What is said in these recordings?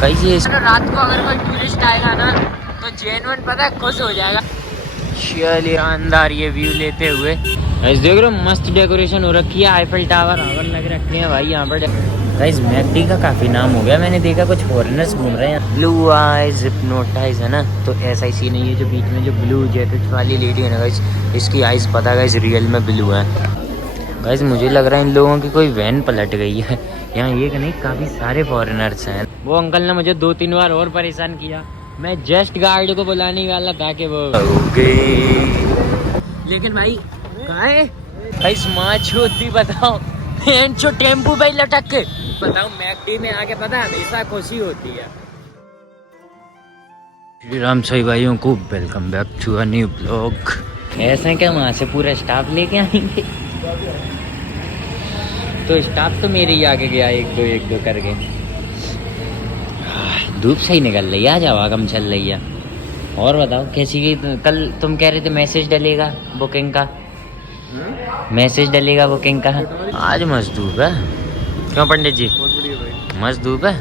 कैसी है तो रात को अगर कोई टूरिस्ट आएगा ना तो जेन्युइन पता है खुश हो जाएगा। शानदार ये व्यू लेते हुए गाइस देख रहे हो, मस्त डेकोरेशन हो रखी है, आईफिल टावर लग रखे हैं भाई यहाँ पर। गाइस मैकडी का काफी नाम हो गया, मैंने देखा कुछ फॉरेनर्स घूम रहे हैं। ब्लू आइज हिप्नोटाइज है ना, तो ऐसा ही सीन है। ये जो बीच में जो ब्लू जैकेट वाली लेडी है ना गाइस, इसकी आइज पता है गाइस रियल में ब्लू है। गाइस मुझे लग रहा है इन लोगों की कोई वैन पलट गई है। यहाँ एक नहीं काफी सारे फॉरेनर्स हैं। वो अंकल ने मुझे 2-3 बार और परेशान किया। मैं जस्ट गार्ड को बुलाने वाला था कि वो लेकिन भाई कहाँ है भाई स्मार्ट होती बताओ टेम्पू भाई लटक के बताओ। मैकडी में आके पता हमेशा खुशी होती है। श्री राम सही भाइयों को welcome back to a new blog. ऐसा क्या वहाँ से पूरा स्टाफ लेके आएंगे, तो स्टाफ तो मेरे ही आगे गया एक दो करके। धूप सही निकल रही है, आज हवा कम चल रही है। और बताओ कैसी गई? कल तुम कह रहे थे मैसेज डलेगा बुकिंग का, मैसेज डलेगा बुकिंग का। आज मस्त धूप है। क्यों पंडित जी? मस्त धूप है,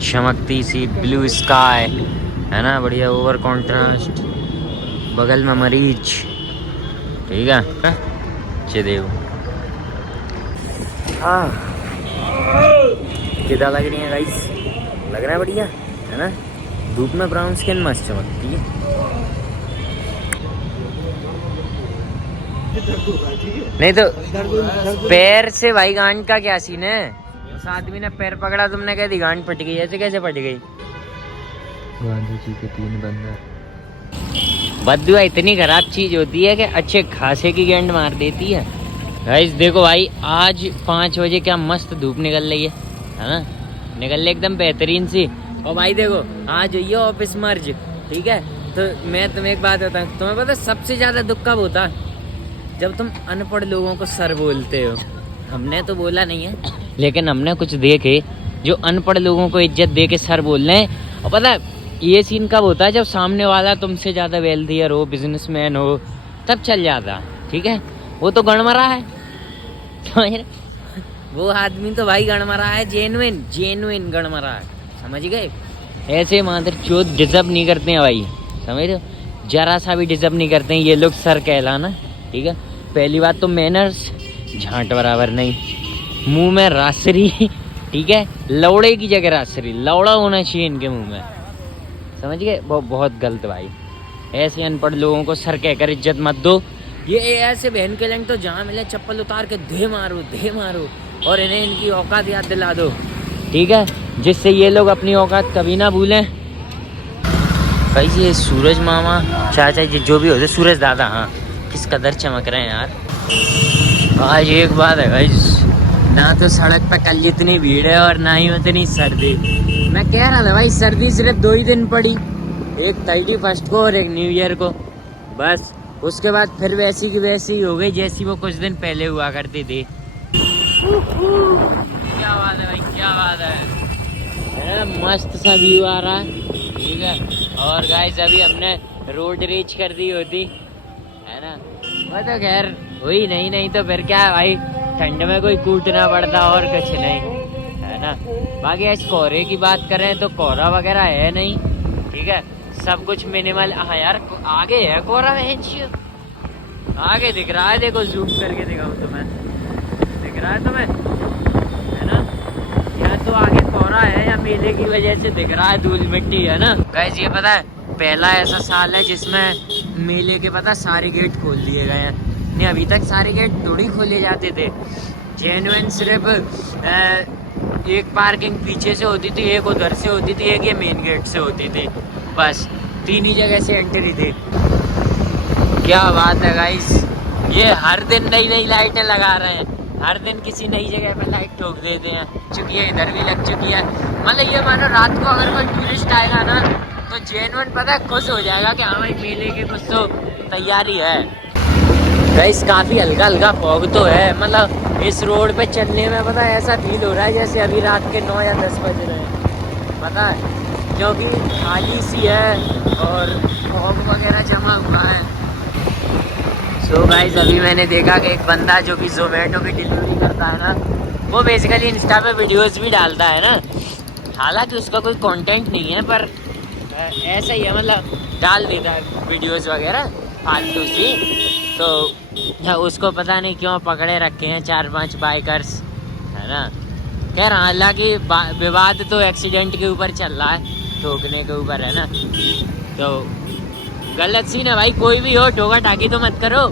चमकती सी ब्लू स्काई है ना, बढ़िया ओवर कॉन्ट्रास्ट, बगल में मरीज। ठीक है देव। हाँ कितना लग रही है गाइस? लग रहा है बढ़िया है ना, धूप में ब्राउन स्किन मस्त चमकती है। नहीं तो पैर से भाई गांड का क्या सीन है? उस आदमी ने पैर पकड़ा, तुमने कह दी गांड फट गई। ऐसे कैसे फट गई? गांधी जी के 3 बंदर। बद्दुआ इतनी खराब चीज होती है कि अच्छे खासे की गेंद मार देती है। गाइस देखो भाई, आज 5 बजे क्या मस्त धूप निकल रही है ना, निकल रही एकदम बेहतरीन सी। और भाई देखो आज ये ऑफिस मर्ज, ठीक है। तो मैं तुम्हें एक बात बताऊं, तुम्हें पता सबसे ज्यादा दुख कब होता? जब तुम अनपढ़ लोगों को सर बोलते हो। हमने तो बोला नहीं है, लेकिन हमने कुछ देखे जो अनपढ़ लोगों को इज्जत दे के सर बोल रहे हैं। और पता है ये सीन कब होता है? जब सामने वाला तुमसे ज्यादा वेल्थियर हो, बिजनेसमैन हो, तब चल जाता। ठीक है, वो तो गड़मरा है वो आदमी तो भाई गड़मरा है, जेन्युइन गड़मरा है, समझ गए? ऐसे मादर चोद डिजर्व नहीं करते हैं भाई, समझ रहे हो? जरा सा भी डिजर्व नहीं करते हैं ये लोग सर कहलाना। ठीक है, पहली बात तो मैनर्स झांट बराबर नहीं, मुंह में रासरी। ठीक है, लौड़े की जगह रासरी, लौड़ा होना चाहिए इनके मुंह में, समझ गए? बहुत गलत भाई। ऐसे अनपढ़ लोगों को सर कहकर इज्जत मत दो। ये ऐसे बहन के लंग तो जहाँ मिले चप्पल उतार के दे मारो और इन्हें इनकी औकात याद दिला दो। ठीक है, जिससे ये लोग अपनी औकात कभी ना भूलें। भाई ये सूरज मामा चाचा जी जो भी होते, सूरज दादा, हाँ किस कदर चमक रहे हैं यार। आज एक बात है भाई, ना तो सड़क पर कल जितनी भीड़ है और ना ही उतनी सर्दी। मैं कह रहा था भाई सर्दी सिर्फ 2 ही दिन पड़ी, एक 31 को और एक न्यू ईयर को, बस। उसके बाद फिर वैसी की वैसी ही हो गई जैसी वो कुछ दिन पहले हुआ करती थी। क्या बात है भाई, क्या बात है, मस्त सा व्यू आ रहा है। ठीक है, और गाइस अभी हमने रोड रीच कर दी होती है ना, वो तो खैर हुई नहीं तो फिर क्या है भाई, ठंड में कोई कूटना पड़ता और कुछ नहीं है ना। बाकी इस कोहरे की बात करें तो कोहरा वगैरह है नहीं। ठीक है, सब कुछ मिनिमल। हाँ यार आगे है कोहरा, आगे दिख रहा है, देखो जूम करके दिखाऊं तुम्हें, दिख रहा है तुम्हें है ना? या तो आगे कोहरा है या मेले की वजह से दिख रहा है, धूल मिट्टी है ना। गाइस ये पता है पहला ऐसा साल है जिसमें मेले के पता सारे गेट खोल दिए गए हैं। नहीं अभी तक सारे गेट थोड़ी खोले जाते थे, जेन्युइन सिर्फ एक पार्किंग पीछे से होती थी, एक उधर से होती थी, एक ये मेन गेट से होती थी, बस 3 ही जगह से एंट्री थी। क्या बात है गाइस, ये हर दिन नई लाइटें लगा रहे हैं, हर दिन किसी नई जगह पे लाइट ठोक देते हैं। चुकी है, इधर भी लग चुकी है। मतलब ये मानो रात को अगर कोई टूरिस्ट आएगा ना तो जेन्युइन पता है खुश हो जाएगा कि हाँ भाई मेले की कुछ तो तैयारी है। गाइस काफ़ी हल्का फॉग तो है, मतलब इस रोड पे चलने में पता है ऐसा फील हो रहा है जैसे अभी रात के 9 या 10 बज रहे हैं, पता है, क्योंकि खाली सी है और फॉग वगैरह जमा हुआ है। सो गाइस अभी मैंने देखा कि एक बंदा जो कि जोमेटो की डिलीवरी करता है ना, वो बेसिकली इंस्टा पे वीडियोस भी डालता है ना, हालांकि उसका कोई कंटेंट नहीं है, पर ऐसा ही है, मतलब डाल देता है वीडियोस वगैरह फालतू सी। तो उसको पता नहीं क्यों पकड़े रखे हैं 4-5 बाइकर्स, है ना। खैर हालांकि विवाद तो एक्सीडेंट के ऊपर चल रहा है, ठोकने के ऊपर, है ना। तो गलत सीन है भाई, कोई भी हो ठोका टाकी तो मत करो।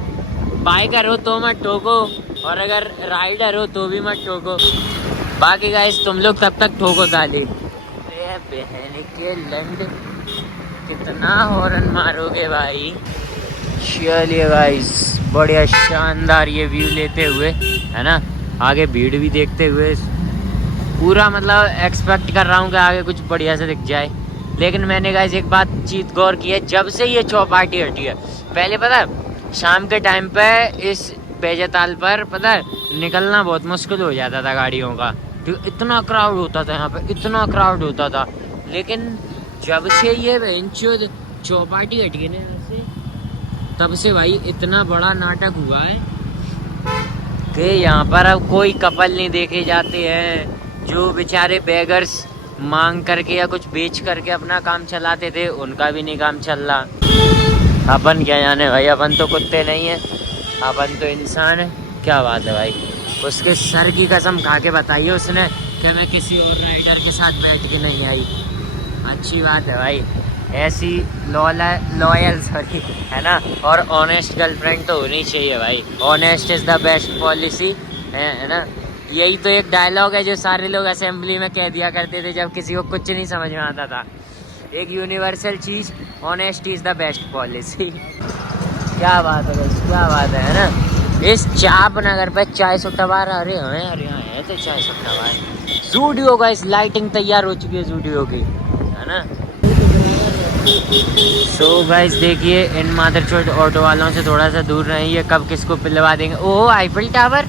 बाइकर हो तो मत ठोको, और अगर राइडर हो तो भी मत ठोको। बाकी गाइस तुम लोग तब तक ठोको ताली। बहन के लंड, कितना हॉर्न मारोगे भाई। चलिए गाइस, बढ़िया शानदार ये व्यू लेते हुए, है ना, आगे भीड़ भी देखते हुए, पूरा मतलब एक्सपेक्ट कर रहा हूँ कि आगे कुछ बढ़िया से दिख जाए। लेकिन मैंने गाइस एक बात चीज गौर की है, जब से ये चौपाटी हटी है, पहले पता है शाम के टाइम पे इस बेजताल पर पता है निकलना बहुत मुश्किल हो जाता था गाड़ियों का, क्योंकि इतना क्राउड होता था यहाँ पे, इतना क्राउड होता था। लेकिन जब से ये चौपाटी हटी है ना, तब से भाई इतना बड़ा नाटक हुआ है कि यहाँ पर अब कोई कपल नहीं देखे जाते हैं। जो बेचारे बेगर्स मांग करके या कुछ बेच करके अपना काम चलाते थे, उनका भी नहीं काम चल रहा। अपन क्या जाने भाई, अपन तो कुत्ते नहीं है, अपन तो इंसान है। क्या बात है भाई, उसके सर की कसम खा के बताइए उसने कि मैं किसी और राइडर के साथ बैठ के नहीं आई। अच्छी बात है भाई, ऐसी लॉयल सॉरी, है ना, और ऑनेस्ट गर्लफ्रेंड तो होनी चाहिए भाई। Honest is the best policy, है ना। यही तो एक डायलॉग है जो सारे लोग असेंबली में कह दिया करते थे जब किसी को कुछ नहीं समझ में आता था। एक universal cheese, honest is the best policy. क्या बात है बस, क्या बात है ना। इस चाप नगर पर चाय सुट्टा बार, अरे यहाँ है तो चाय सुट्टा बार। जूडियो का इस लाइटिंग तैयार हो चुकी है जूडियो की, है ना। सो गाइस देखिए, इन मादरचोद ऑटो वालों से थोड़ा सा दूर रहिए, कब किसको पिलवा देंगे। Oh Eiffel tower,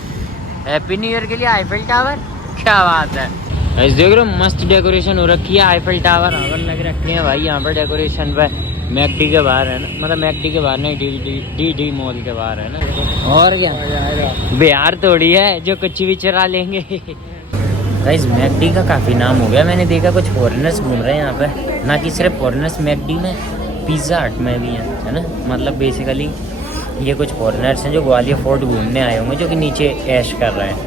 happy new year के लिए आईफिल टावर, क्या बात है। गाइस देख रहे हो मस्त डेकोरेशन हो रखी है, आईफिल टावर लग रखे हैं भाई यहाँ पर डेकोरेशन पे। मैकडी के बाहर है ना, मतलब मैकडी के बाहर नहीं, डी मॉल के बाहर है ना। और क्या बिहार थोड़ी है जो कुछ भी चुरा लेंगे। गाइस मैकडी का काफ़ी नाम हो गया, मैंने देखा कुछ फॉरेनर्स घूम रहे हैं यहाँ पे, ना कि सिर्फ फॉरेनर्स, मैकडी में पिज़्ज़ा हट में भी है ना। मतलब बेसिकली ये कुछ फॉरेनर्स हैं जो ग्वालियर फोर्ट घूमने आए होंगे, जो कि नीचे ऐश कर रहे हैं।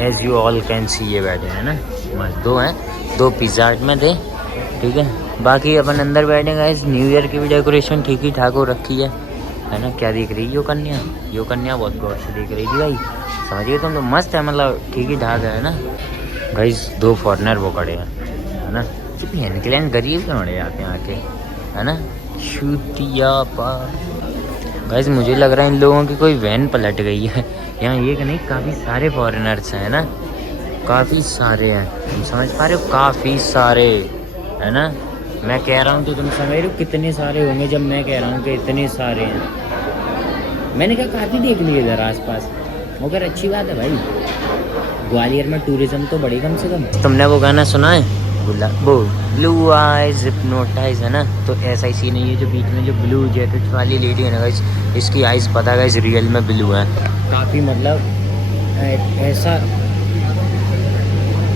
As you all can see, ये बैठे हैं ना, मस्त दो हैं, दो पिज़्ज़ा हट में थे, ठीक है। बाकी अपन अंदर बैठे गाइस, न्यू ईयर की भी डेकोरेशन ठीक ही ठाक हो रखी है ना। क्या दिख रही है यो कन्या बहुत गौर से दिख रही थी भाई, समझिए तुम तो मस्त है, मतलब ठीक ही ठाक है ना। गाइस दो फॉरेनर वो खड़े हैं, है ना, क्लैन गरीब के बड़े आते हैं आके, है ना। शूटिया पार गाइस, मुझे लग रहा है इन लोगों की कोई वैन पलट गई है यहाँ। एक नहीं, काफ़ी सारे फॉरेनर्स हैं ना, काफ़ी सारे हैं, तुम समझ पा रहे हो, काफ़ी सारे, है ना। मैं कह रहा हूँ तो तुम समझ रहे हो कितने सारे होंगे जब मैं कह रहा हूँ कि इतने सारे हैं। मैंने कहा काफ़ी देख लिए इधर आसपास, मगर अच्छी बात है भाई, ग्वालियर में टूरिज्म तो बढ़े कम से कम। तुमने वो गाना सुना है वो ब्लू आइज हिप्नोटाइज, है ना। तो ऐसा ही सीन है, ये जो बीच में जो ब्लू जैकेट वाली लेडी है ना गाइस, इसकी आइज पता गाइस रियल में ब्लू है, काफ़ी मतलब ऐसा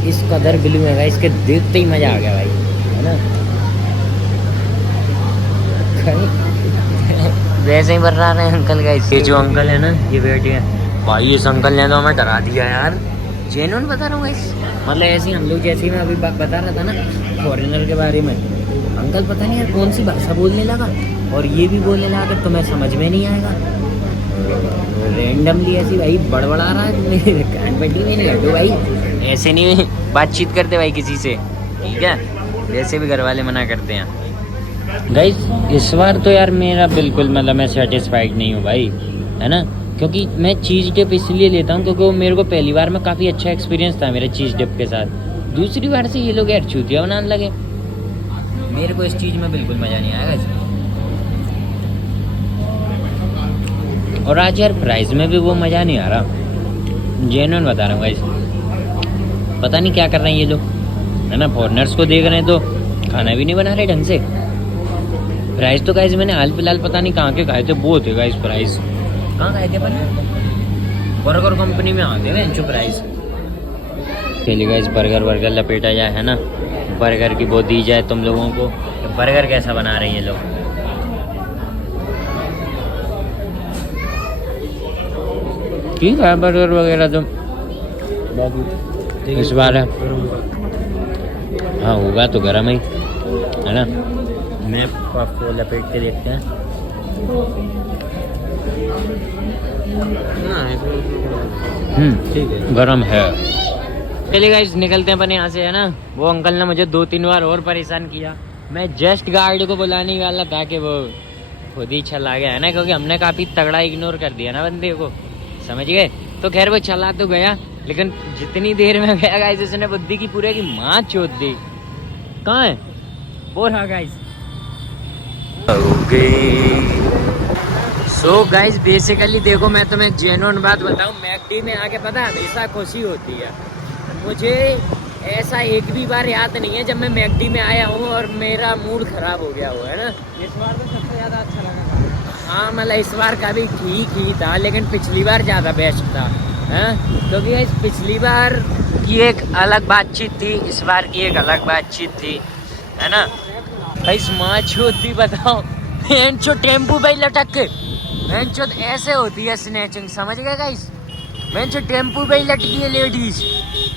इस कदर ब्लू है गाइस, इसके देखते ही मज़ा आ गया भाई, है ना। वैसे ही बर्रा रहे हैं अंकल गाइस, ये जो अंकल है ना ये बैठे हैं भाई, इस अंकल ने तो हमें डरा दिया यार, जेन्युइन बता रहा हूँ गाइस। मतलब ऐसे ही हम लोग, जैसे ही मैं अभी बता रहा था ना फॉरेनर के बारे में, अंकल पता नहीं यार कौन सी भाषा बोलने लगा, और ये भी बोलने लगा कि तुम्हें समझ में नहीं आएगा, रेंडमली ऐसी भाई बड़बड़ा रहा है। कान पट्टी में नहीं हटो भाई, ऐसे नहीं बातचीत करते भाई किसी से, ठीक है, वैसे भी घर वाले मना करते हैं। गाइस इस बार तो यार मेरा बिल्कुल मतलब मैं सेटिस्फाइड नहीं हूँ भाई, है ना, क्योंकि मैं चीज़ डिप इसलिए लेता हूँ क्योंकि वो मेरे को पहली बार में काफ़ी अच्छा एक्सपीरियंस था मेरा चीज़ डिप के साथ। दूसरी बार से ये लोग यार चूतिया बनाने लगे, मेरे को इस चीज़ में बिल्कुल मज़ा नहीं आया। और आज यार प्राइस में भी वो मज़ा नहीं आ रहा, जेन्युइन बता रहा हूँ गाइस, पता नहीं क्या कर रहे हैं ये लोग, है ना। फॉरेनर्स को देख रहे हैं तो खाना भी नहीं बना रहे ढंग से। प्राइस तो गाइस मैंने हाल फिलहाल पता नहीं कहाँ के खाए थे, वो थे गाइस प्राइस, कहाँ खाए थे अपन, बर्गर कंपनी में आते हैं जो प्राइस चलिए गाइस बर्गर लपेटा जाए है ना, बर्गर की वो दी जाए तुम लोगों को। तो बर्गर कैसा बना रहे हैं ये लोग। ठीक है बर्गर वगैरह तो इस बार है, हाँ होगा तो गर्म ही है ना। मैं आपको लपेट के देखते हैं। ठीक है गर्म है। चलिए गाइस निकलते हैं अपन यहाँ से है ना। वो अंकल ने मुझे 2-3 बार और परेशान किया। मैं जस्ट गार्ड को बुलाने वाला था कि वो खुद ही चला गया है ना, क्योंकि हमने काफी तगड़ा इग्नोर कर दिया ना बंदे को, समझ गए। तो खैर वो चला तो गया, लेकिन जितनी देर में गया गाइस उसने बुद्धि की पूरे की माँ चोद दी। कहाँ है वो रहा गाइस। सो गाइस बेसिकली देखो मैं तुम्हें जेन्युइन बात बताऊं, मैकडी में आके पता है हमेशा खुशी होती है मुझे। ऐसा एक भी बार याद नहीं है जब मैं मैकडी में आया हूँ और मेरा मूड खराब हो गया हो, है ना। इस बार तो सबसे ज्यादा अच्छा लगा। हाँ मतलब इस बार का भी ठीक ही था, लेकिन पिछली बार ज़्यादा बेस्ट था, क्योंकि इस पिछली बार की एक अलग बातचीत थी, इस बार की एक अलग बातचीत थी, है ना। गाइस माच होती बताओ बेंचो टेम्पू पे लटक के, बेंचो ऐसे होती है स्नैचिंग, समझ गए गाइस। बेंचो टेम्पू पे लटकी है लेडीज,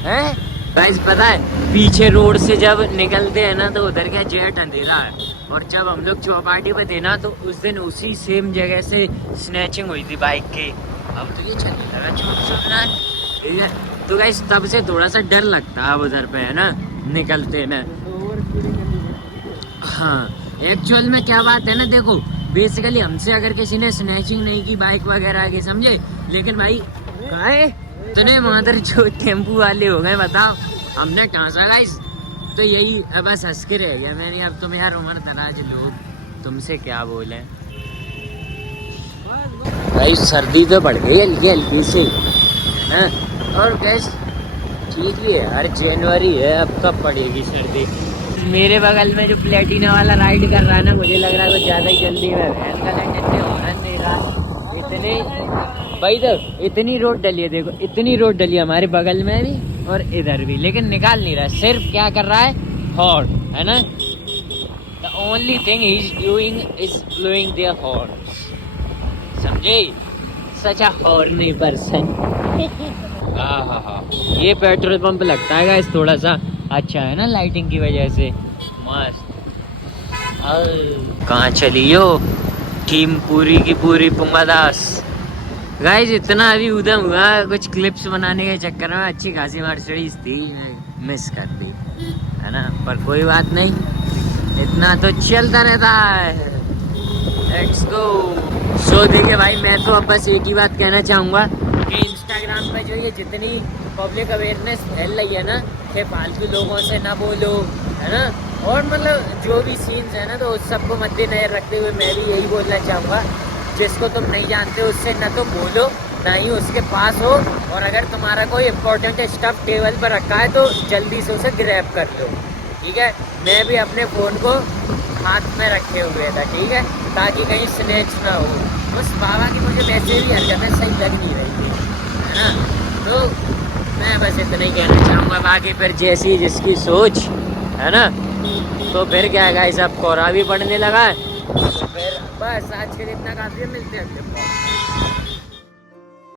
हैं गाइस। पता है पीछे रोड से जब निकलते हैं ना तो उधर क्या जेट अंधेरा है, और जब हम लोग चौपाटी पे थे ना तो उस दिन उसी सेम जगह से स्नैचिंग हुई थी बाइक की। अब तो ये चलने लगा छोटा, ठीक है। तो गाइस तब से थोड़ा सा डर लगता है उधर पे, है ना, निकलते में। हाँ एक्चुअल में क्या बात है ना, देखो बेसिकली हमसे अगर किसी ने स्नैचिंग नहीं की बाइक वगैरह की, समझे, लेकिन भाई काहे इतने मादर जो टेम्पू वाले हो गए बताओ, हमने टांसा गाइस। तो यही बस हंस के रह गया मैंने। अब तुम यार उम्र दराज लोग तुमसे क्या बोले भाई, सर्दी तो बढ़ गई हल्की हल्की से, है। और गैस ठीक भी है यार, जनवरी है, अब कब पड़ेगी सर्दी। मेरे बगल में जो प्लेटिना वाला राइड कर रहा है ना, मुझे लग रहा है वो ज़्यादा ही जल्दी में वैन का लाइन हॉर्न दे रहा है। इतने भाई तो इतनी रोड डली है, देखो इतनी रोड डली है हमारे बगल में भी और इधर भी, लेकिन निकाल नहीं रहा है। सिर्फ क्या कर रहा है हॉर्न, है ना। The only thing he is doing is blowing their horn, समझे। Such a horny person. हाँ ये पेट्रोल पंप लगता है गाइस थोड़ा सा अच्छा, है ना, लाइटिंग की वजह से मस्त। कहाँ चली हो टीम पूरी की पूरी पुंगादास। गाइस इतना अभी उधम हुआ कुछ क्लिप्स बनाने के चक्कर में, अच्छी खासी मर्सिडीज थी मिस कर दी, है ना। पर कोई बात नहीं, इतना तो चलता रहता है। Let's go. सो देखिए भाई मैं तो अब बस एक ही बात कहना चाहूँगा कि इंस्टाग्राम पे जो ये जितनी पब्लिक अवेयरनेस फैल रही है ना कि फालतू लोगों से ना बोलो, है ना, और मतलब जो भी सीन्स है ना, तो उस सबको मद्देनजर रखते हुए मैं भी यही बोलना चाहूँगा, जिसको तुम नहीं जानते उससे ना तो बोलो ना ही उसके पास हो, और अगर तुम्हारा कोई इम्पोर्टेंट स्टफ टेबल पर रखा है तो जल्दी से उसे ग्रैब कर लो, ठीक है। मैं भी अपने फ़ोन को हाथ में रखे हुए था, ठीक है, ताकि कहीं स्नैच ना हो। उस बाबा की मुझे वैसे भी हरकतें सही लग नहीं रही थी, है ना। तो मैं बस इतना ही कहना चाहूँगा, बाकी फिर जैसी जिसकी सोच, है ना। तो फिर क्या है गाइस, अब कोहरा भी पड़ने लगा है, तो फिर बस आज के दिन इतना काफ़ी है, मिलते हैं।